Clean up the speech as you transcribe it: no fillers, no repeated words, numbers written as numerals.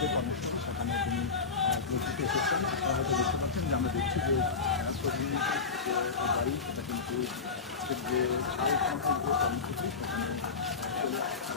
যে কর্মসূচি সেখানে তিনি নেতৃত্বে এসেছেন। আপনারা হয়তো দেখতে পাচ্ছেন যে আমরা দেখছি যে প্রতিনিধি যে গাড়ি সেটা কিন্তু যে কর্মসূচি সেখানে চলে আসছে।